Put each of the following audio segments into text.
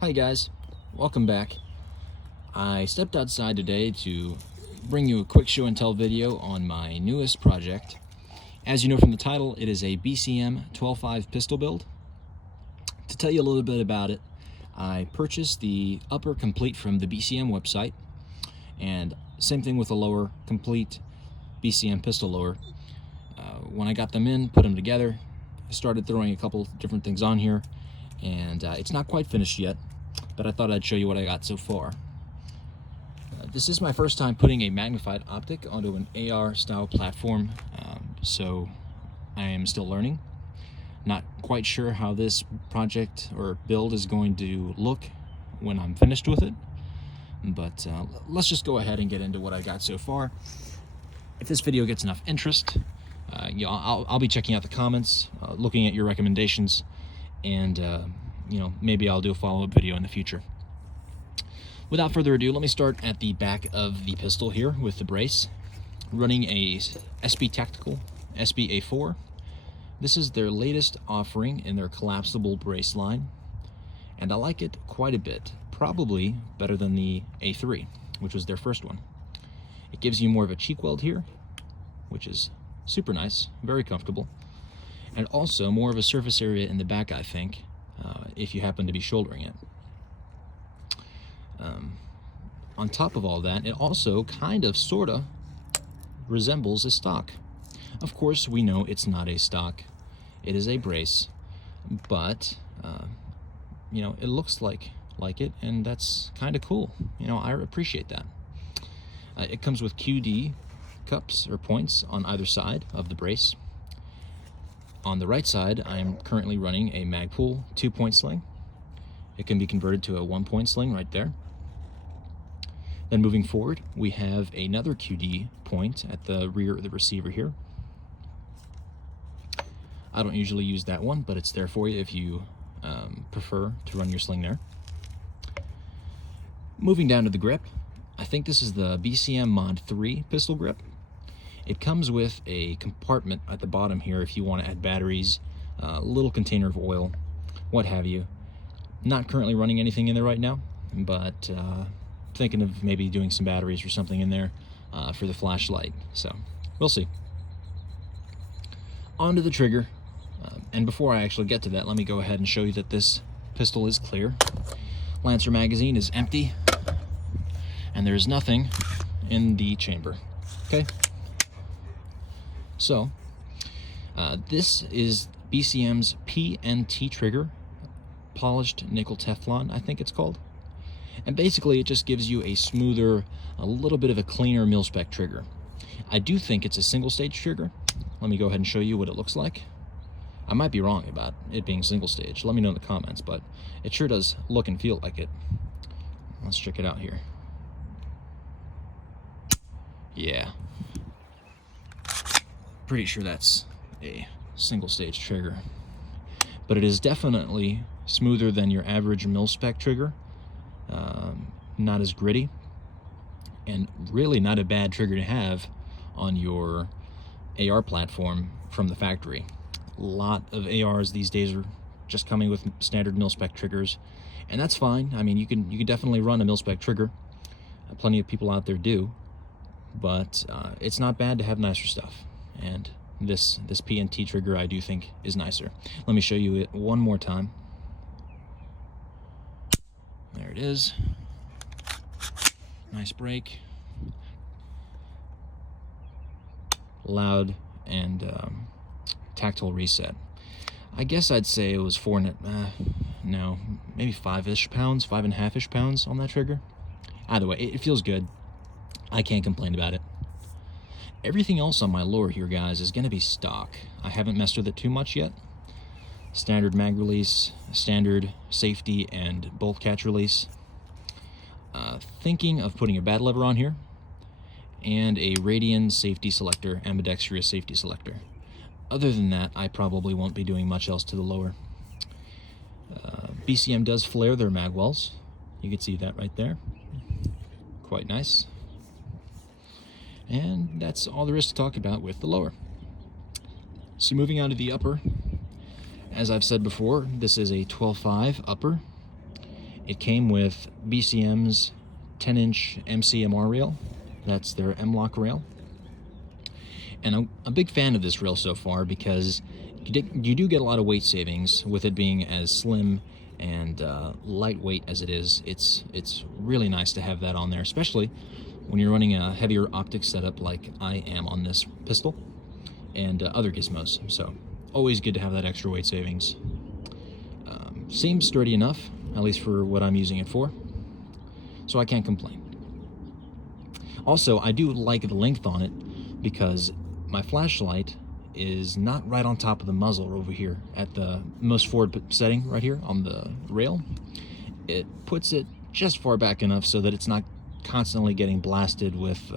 Hi guys, welcome back. I stepped outside today to bring you a quick show and tell video on my newest project. As you know from the title, it is a BCM 12.5 pistol build. To tell you a little bit about it, I purchased the upper complete from the BCM website, and same thing with the lower complete BCM pistol lower. When I got them in, put them together, I started throwing a couple different things on here, and it's not quite finished yet, but I thought I'd show you what I got so far. This is my first time putting a magnified optic onto an AR style platform, so I am still learning. Not quite sure how this project or build is going to look when I'm finished with it, but let's just go ahead and get into what I got so far. If this video gets enough interest, I'll be checking out the comments, looking at your recommendations, and maybe I'll do a follow-up video in the future. Without further ado, let me start at the back of the pistol here with the brace. Running a SB Tactical SB A4. This is their latest offering in their collapsible brace line, and I like it quite a bit. Probably better than the A3, which was their first one. It gives you more of a cheek weld here, which is super nice, very comfortable, and also more of a surface area in the back, I think, if you happen to be shouldering it. On top of all that, it also kind of sorta resembles a stock. Of course, we know it's not a stock, it is a brace, but it looks like it, and that's kind of cool. I appreciate that. It comes with QD cups or points on either side of the brace. On the right side, I am currently running a magpul 2-point sling. It can be converted to a 1-point sling right there. Then moving forward, we have another QD point at the rear of the receiver here. I don't usually use that one, but it's there for you if you prefer to run your sling there. Moving down to the grip, I think this is the BCM Mod 3 pistol grip. It comes with a compartment at the bottom here if you want to add batteries, a little container of oil, what have you. Not currently running anything in there right now, but thinking of maybe doing some batteries or something in there for the flashlight, so we'll see. Onto the trigger, and before I actually get to that, let me go ahead and show you that this pistol is clear. Lancer magazine is empty, and there is nothing in the chamber. Okay? So, this is BCM's PNT trigger, polished nickel teflon, I think it's called. And basically, it just gives you a smoother, a little bit of a cleaner mil-spec trigger. I do think it's a single-stage trigger. Let me go ahead and show you what it looks like. I might be wrong about it being single-stage. Let me know in the comments, but it sure does look and feel like it. Let's check it out here. Yeah. Pretty sure that's a single-stage trigger. But it is definitely smoother than your average mil-spec trigger. Not as gritty, and really not a bad trigger to have on your AR platform from the factory. A lot of ARs these days are just coming with standard mil-spec triggers, and that's fine. I mean, you can definitely run a mil-spec trigger. Plenty of people out there do, but it's not bad to have nicer stuff. And this PNT trigger, I do think, is nicer. Let me show you it one more time. There it is. Nice break. Loud and tactile reset. I guess I'd say it was maybe 5-ish pounds, 5.5-ish pounds on that trigger. Either way, it feels good. I can't complain about it. Everything else on my lower here, guys, is going to be stock. I haven't messed with it too much yet. Standard mag release, standard safety and bolt catch release. Thinking of putting a bad lever on here, and a Radian safety selector, ambidextrous safety selector. Other than that, I probably won't be doing much else to the lower. BCM does flare their mag wells. You can see that right there. Quite nice. And that's all there is to talk about with the lower. So moving on to the upper, As I've said before, this is a 12.5 upper, It came with BCM's 10-inch MCMR rail. That's their mlok rail. And I'm a big fan of this rail so far because you do get a lot of weight savings with it being as slim and lightweight as it is. It's really nice to have that on there, especially when you're running a heavier optic setup like I am on this pistol and other gizmos. So always good to have that extra weight savings. Seems sturdy enough, at least for what I'm using it for, so I can't complain. Also, I do like the length on it because my flashlight is not right on top of the muzzle over here at the most forward setting right here on the rail. It puts it just far back enough so that it's not constantly getting blasted with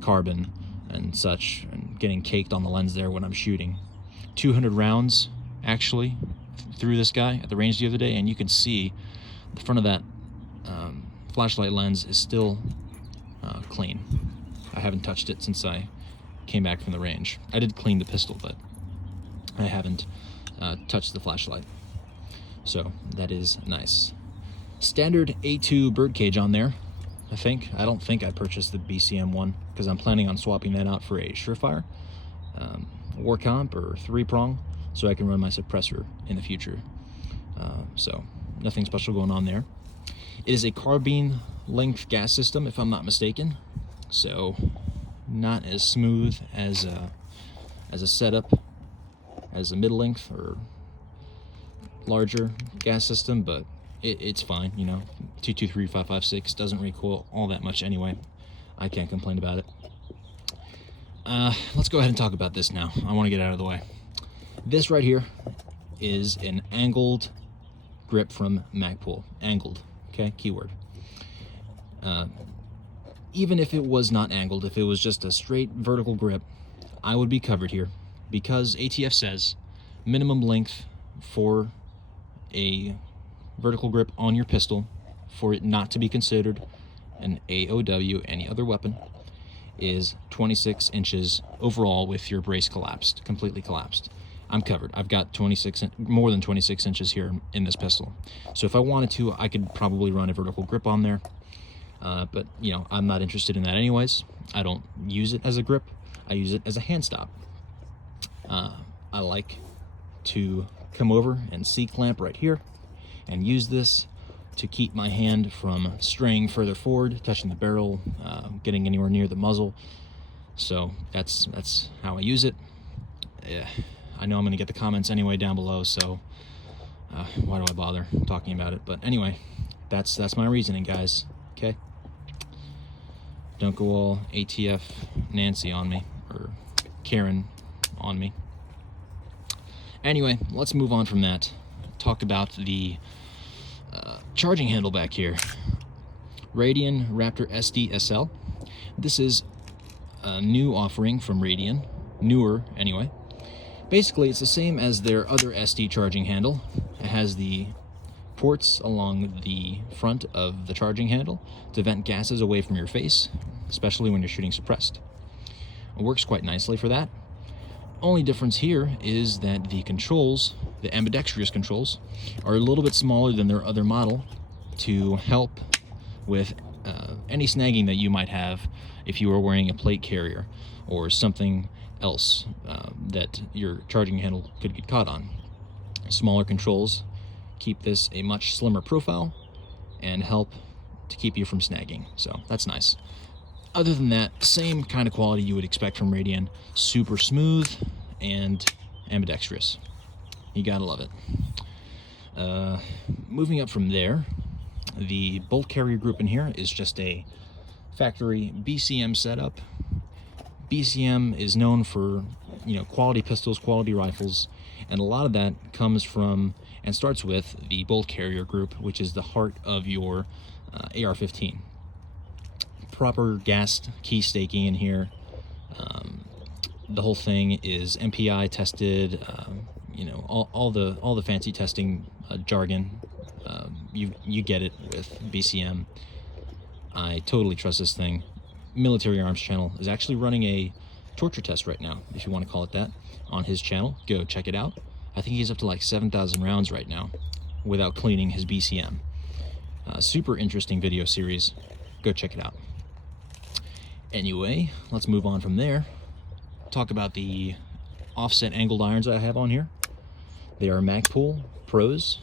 carbon and such and getting caked on the lens there when I'm shooting. 200 rounds actually through this guy at the range the other day, and you can see the front of that flashlight lens is still clean. I haven't touched it since I came back from the range. I did clean the pistol, but I haven't touched the flashlight, so that is nice. Standard A2 birdcage on there. I don't think I purchased the BCM one because I'm planning on swapping that out for a Surefire war comp or 3-prong, so I can run my suppressor in the future. So nothing special going on there. It is a carbine length gas system, if I'm not mistaken, so not as smooth as a setup as a middle length or larger gas system, but it's fine, you know. 223, 556 doesn't recoil all that much anyway. I can't complain about it. Let's go ahead and talk about this now. I want to get out of the way. This right here is an angled grip from Magpul. Angled, okay, keyword. Even if it was not angled, if it was just a straight vertical grip, I would be covered here because ATF says minimum length for a vertical grip on your pistol for it not to be considered an AOW, any other weapon, is 26 inches overall with your brace collapsed, completely collapsed. I'm covered. I've got more than 26 inches here in this pistol. So if I wanted to, I could probably run a vertical grip on there. But, you know, I'm not interested in that anyways. I don't use it as a grip. I use it as a hand stop. I like to come over and C-clamp right here and use this to keep my hand from straying further forward, touching the barrel, getting anywhere near the muzzle. So that's how I use it. Yeah, I know I'm going to get the comments anyway down below, so why do I bother talking about it? But anyway, that's my reasoning, guys. Okay? Don't go all ATF Nancy on me, or Karen on me. Anyway, let's move on from that. Talk about the charging handle back here. Radian Raptor SD-SL. This is a new offering from Radian, newer anyway. Basically, it's the same as their other SD charging handle. It has the ports along the front of the charging handle to vent gases away from your face, especially when you're shooting suppressed. It works quite nicely for that. Only difference here is that the controls, the ambidextrous controls, are a little bit smaller than their other model to help with any snagging that you might have if you were wearing a plate carrier or something else that your charging handle could get caught on. Smaller controls keep this a much slimmer profile and help to keep you from snagging, so that's nice. Other than that, same kind of quality you would expect from Radian. Super smooth and ambidextrous. You gotta love it. Moving up from there, the bolt carrier group in here is just a factory BCM setup. BCM is known for, you know, quality pistols, quality rifles, and a lot of that comes from and starts with the bolt carrier group, which is the heart of your AR-15. Proper gas key staking in here. The whole thing is MPI tested. You know, all the fancy testing jargon. You get it with BCM. I totally trust this thing. Military Arms channel is actually running a torture test right now, if you want to call it that, on his channel. Go check it out. I think he's up to like 7,000 rounds right now without cleaning his BCM. Super interesting video series. Go check it out. Anyway, let's move on from there. Talk about the offset angled irons I have on here. They are Magpul Pros,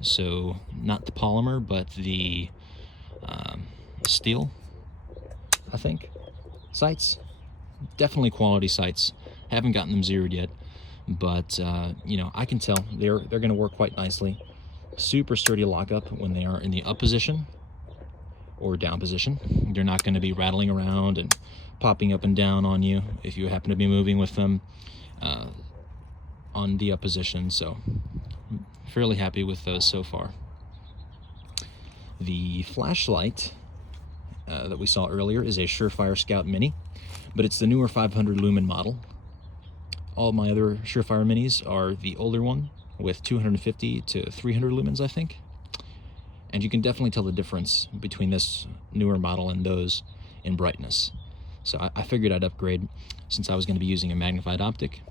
so not the polymer, but the steel, I think, sights. Definitely quality sights. Haven't gotten them zeroed yet, but you know, I can tell they're going to work quite nicely. Super sturdy lockup when they are in the up position or down position. They're not going to be rattling around and popping up and down on you if you happen to be moving with them on the up position. So fairly happy with those so far. The flashlight that we saw earlier is a Surefire Scout Mini, but it's the newer 500 lumen model. All my other Surefire Minis are the older one with 250 to 300 lumens, I think. And you can definitely tell the difference between this newer model and those in brightness. So I figured I'd upgrade since I was going to be using a magnified optic.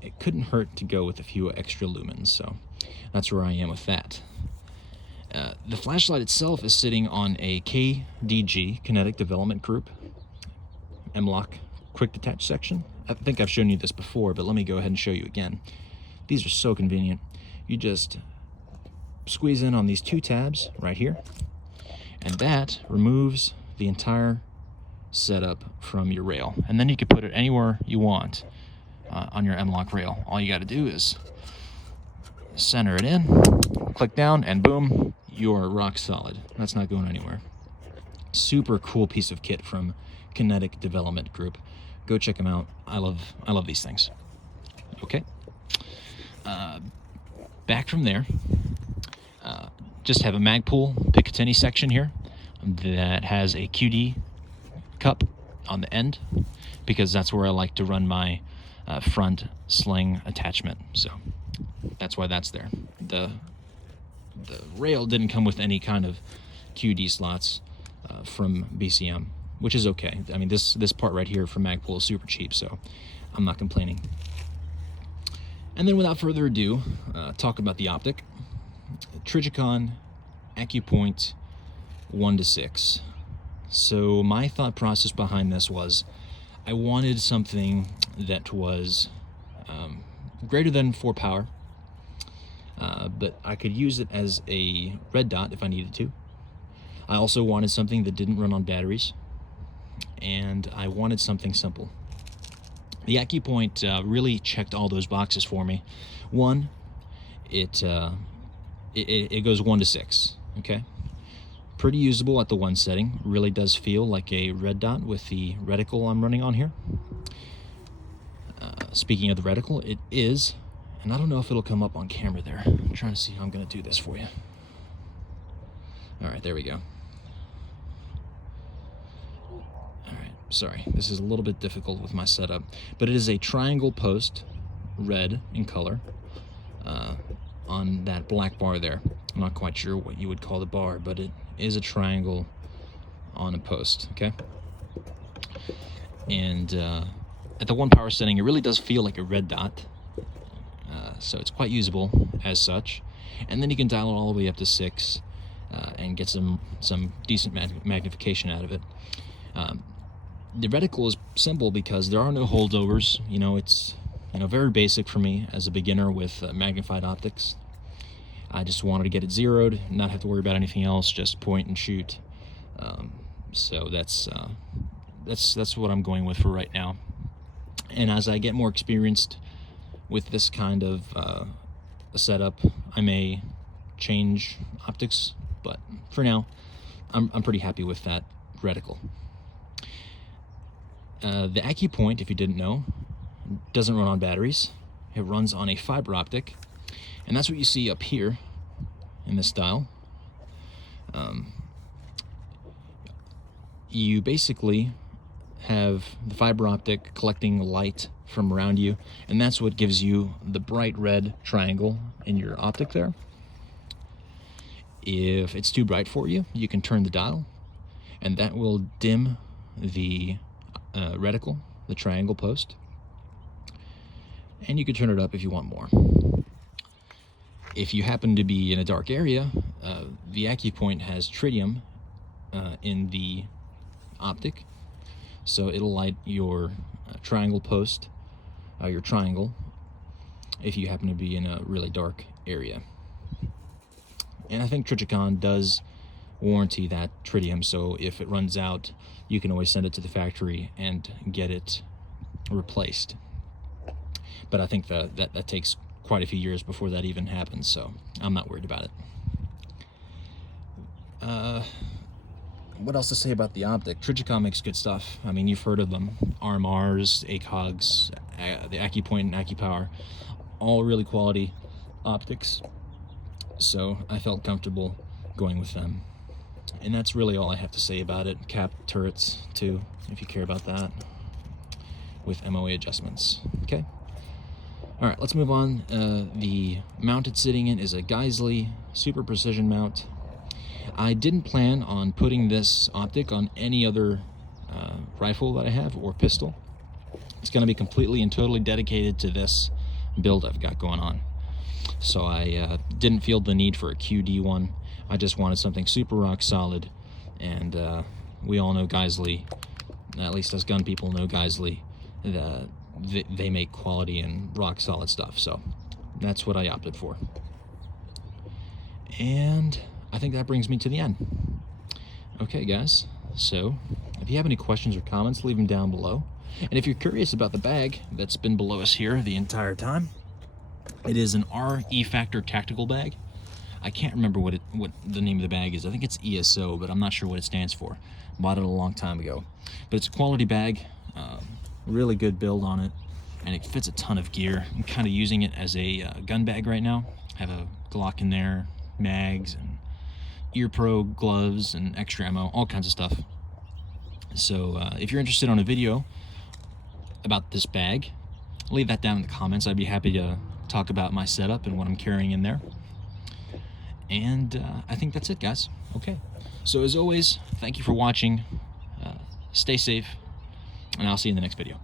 It couldn't hurt to go with a few extra lumens, so that's where I am with that. The flashlight itself is sitting on a KDG, Kinetic Development Group mlok quick detach section. I think I've shown you this before, but let me go ahead and show you again. These are so convenient. You just squeeze in on these two tabs right here, and that removes the entire setup from your rail, and then you can put it anywhere you want on your mlok rail. All you got to do is center it in, click down, and boom, you're rock solid. That's not going anywhere. Super cool piece of kit from Kinetic Development Group. Go check them out. I love these things. Okay. Back from there, just have a Magpul Picatinny section here that has a QD cup on the end, because that's where I like to run my front sling attachment. So that's why that's there. The rail didn't come with any kind of QD slots from BCM, which is okay. I mean, this part right here from Magpul is super cheap, so I'm not complaining. And then without further ado, talk about the optic. Trijicon Accupoint 1:6. So my thought process behind this was I wanted something that was greater than 4 power, but I could use it as a red dot if I needed to. I also wanted something that didn't run on batteries, and I wanted something simple. The Accupoint really checked all those boxes for me. One, it goes 1:6, okay? Pretty usable at the 1 setting. Really does feel like a red dot with the reticle I'm running on here. Speaking of the reticle, it is, and I don't know if it'll come up on camera there. I'm trying to see how I'm going to do this for you. All right, there we go. All right, sorry. This is a little bit difficult with my setup, but it is a triangle post, red in color, on that black bar there. I'm not quite sure what you would call the bar, but it is a triangle on a post, okay? And at the 1 power setting, it really does feel like a red dot, so it's quite usable as such. And then you can dial it all the way up to 6 and get some decent magnification out of it. The reticle is simple because there are no holdovers. You know, it's very basic for me as a beginner with magnified optics. I just wanted to get it zeroed, not have to worry about anything else, just point and shoot. So that's what I'm going with for right now. And as I get more experienced with this kind of a setup, I may change optics, but for now, I'm pretty happy with that reticle. The Accupoint, if you didn't know, doesn't run on batteries. It runs on a fiber optic, and that's what you see up here in this dial. You basically have the fiber optic collecting light from around you, and that's what gives you the bright red triangle in your optic there. If it's too bright for you, you can turn the dial, and that will dim the reticle, the triangle post, and you can turn it up if you want more. If you happen to be in a dark area, the Accupoint has tritium in the optic, so it'll light your triangle post, your triangle, if you happen to be in a really dark area. And I think Trijicon does warranty that tritium, so if it runs out, you can always send it to the factory and get it replaced. But I think that takes quite a few years before that even happens, so I'm not worried about it. What else to say about the optic? Trijicon makes good stuff. I mean, you've heard of them. RMRs, ACOGs, the Accupoint and AccuPower, all really quality optics. So I felt comfortable going with them. And that's really all I have to say about it. Cap turrets, too, if you care about that, with MOA adjustments. Okay? Alright, let's move on. The mount it's sitting in is a Geissele super precision mount. I didn't plan on putting this optic on any other rifle that I have or pistol. It's going to be completely and totally dedicated to this build I've got going on. So I didn't feel the need for a QD one. I just wanted something super rock solid, and we all know Geissele, at least us gun people know Geissele. They make quality and rock solid stuff, so that's what I opted for. And I think that brings me to the end. Okay, guys, so if you have any questions or comments, leave them down below. And if you're curious about the bag that's been below us here the entire time, it is an RE Factor tactical bag. I can't remember what the name of the bag is. I think it's ESO, but I'm not sure what it stands for. Bought it a long time ago. But it's a quality bag, really good build on it, and it fits a ton of gear. I'm kind of using it as a gun bag right now. I have a Glock in there, mags, and ear pro gloves, and extra ammo, all kinds of stuff. So if you're interested in a video about this bag, leave that down in the comments. I'd be happy to talk about my setup and what I'm carrying in there. And I think that's it, guys. Okay, so as always, thank you for watching. Stay safe, and I'll see you in the next video.